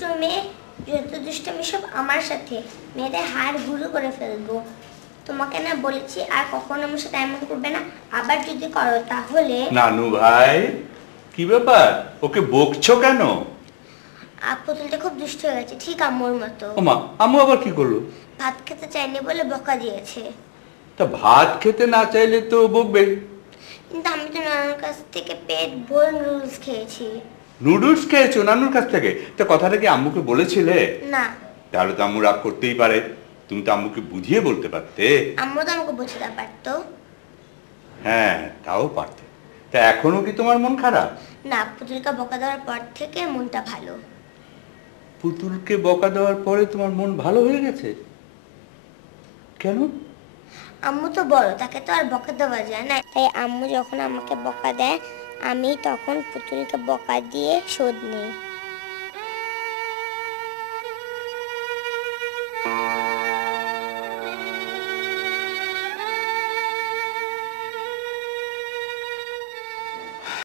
দুষ্ট মেয়ে, যত দুষ্টমি সব আমার সাথে, মেয়েদের হাড় গুঁড়ো করে ফেলবো। তোমাকে না বলেছি আর কখনো আমার সাথে এমন করবে না, আবার যদি করো তাহলে। নানু ভাই, কি ব্যাপার, ওকে বকছো কেন? পুতুলটা খুব দুষ্ট হয়ে গেছে, ঠিক আম্মুর মতো। ওমা, আম্মু আবার কি করলো? ভাত খেতে চাইনি বলে বকা দিয়েছে। তা ভাত খেতে না চাইলে তো বকবে। কিন্তু আমি তো নানার কাছ থেকে পেট ভরে নুডলস খেয়েছি। নুডলস খেয়েছো নানুর কাছ থেকে? তা কথাটা কি আম্মুকে বলেছিলে? না। তাহলে তো আম্মু রাগ করতেই পারে, তুমি তো আম্মুকে বুঝিয়ে বলতে পারতে। আম্মু তো আমাকে বোঝাতে পারতো। হ্যাঁ, তাও পারতে। তা এখনো কি তোমার মন খারাপ? না, পুতুলকে বকা দেওয়ার পর থেকে মনটা ভালো। পুতুলকে বকা দেওয়ার পরে তোমার মন ভালো হয়ে গেছে? কেন? আম্মু তো বড়, তাকে তো আর বকা দেওয়া যায় না, তাই আম্মু যখন আমাকে বকা দেয় আমি তখন পুতুলকে বকা দিয়ে শোধ নিই।